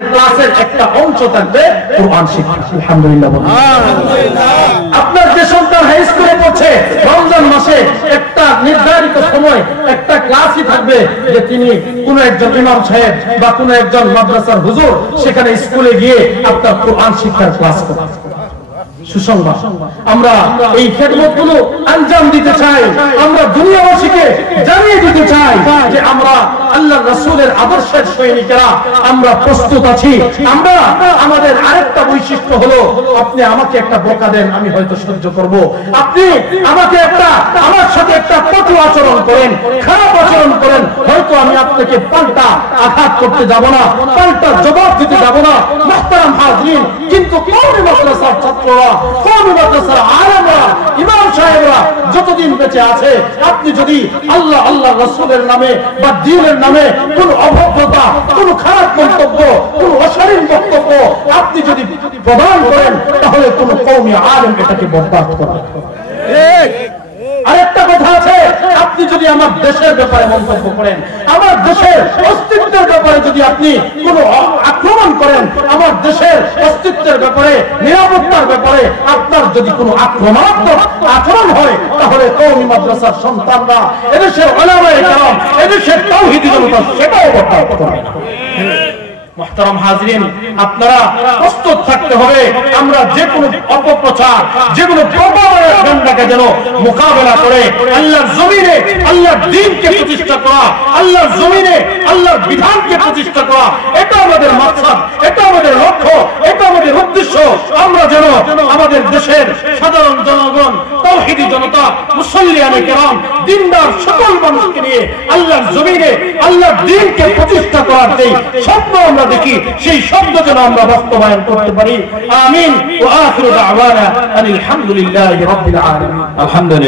ক্লাসের একটা অংশ থাকবে কোরআন শিক্ষা। আলহামদুলিল্লাহ। আপনার যে সন্তান হাই স্কুলে পড়ছে, রমজান মাসে একটা নির্ধারিত সময় একটা ক্লাসই থাকবে যে তিনি কোন একজন ইমাম সাহেব বা কোন একজন মাদ্রাসার হুজুর সেখানে স্কুলে গিয়ে আপনার কোরআন শিক্ষার ক্লাস করবে। সুসংবাদ, আমরা এই খেদমতগুলো আঞ্জাম দিতে চাই, আমরা দুনিয়াবাসীকে জানিয়ে দিতে চাই যে আমরা আল্লাহ রাসূলের আদর্শের সৈনিকেরা, আমরা প্রস্তুত আছি। আমরা আমাদের আরেকটা বৈশিষ্ট্য হলো, আপনি আমাকে একটা বকা দেন, আমি হয়তো সহ্য করব। আপনি আমাকে আমার সাথে একটা কটু আচরণ করেন, খারাপ আচরণ করেন, হয়তো আমি আপনাকে পাল্টা আঘাত করতে যাব না, পাল্টা জবাব দিতে যাব না। মুহতারাম হাজরিন, কিন্তু কওমি মাদ্রাসার ছাত্ররা, কওমি মাদ্রাসার আলেমরা, ইমাম সাহেবরা যতদিন বেঁচে আছে, আপনি যদি আল্লাহ রাসূলের নামে বা দ্বীনের নামে কোন অভদ্রতা, কোন খারাপ মন্তব্য, কোন অশালীন বক্তব্য আপনি যদি প্রদান করেন, তাহলে কোন কওমি আলেম এটাকে বরদাস্ত করবে। আরেকটা কথা আছে, আপনি যদি আমার দেশের ব্যাপারে মন্তব্য করেন, আমার দেশের অস্তিত্বের ব্যাপারে যদি আপনি কোনো আক্রমণ করেন, আমার দেশের অস্তিত্বের ব্যাপারে, নিরাপত্তার ব্যাপারে আপনার যদি কোনো আক্রমণাত্মক আচরণ হয়, তাহলে কওমি মাদ্রাসার সন্তানরা, এদেশের উলামায়ে কেরাম, এদেশের তাওহীদি জনতা সেটাও বরদাস্ত করবে না। মুহতারাম হাজরিন, আপনারা প্রস্তুত থাকতে হবে। আমরা যে কোনো অপপ্রচার, যে কোনো প্রভাবের গন্ডাকে যেন মোকাবেলা করে আল্লাহর জমিনে আল্লাহর দ্বীনকে প্রতিষ্ঠা করা, আল্লাহর জমিনে আল্লাহর বিধানকে প্রতিষ্ঠা করা, এটা আমাদের মাকসাদ, এটা আমাদের লক্ষ্য, এটা আমাদের উদ্দেশ্য। আমরা যেন আমাদের দেশের সাধারণ জনগণ, তাওহীদি জনতা, মুসল্লিয়ানে কেরাম, দ্বীনদার সকল মানুষকে নিয়ে আল্লাহর জমিনে আল্লাহর দ্বীনকে প্রতিষ্ঠা করার যে স্বপ্ন আমরা দেখি, সেই শব্দ যেন আমরা বাস্তবায়ন করতে পারি। আমিন। ওয়া আখিরু দাওয়ানা আলহামদুলিল্লাহি রাব্বিল আলামিন। আলহামদুলিল্লাহ।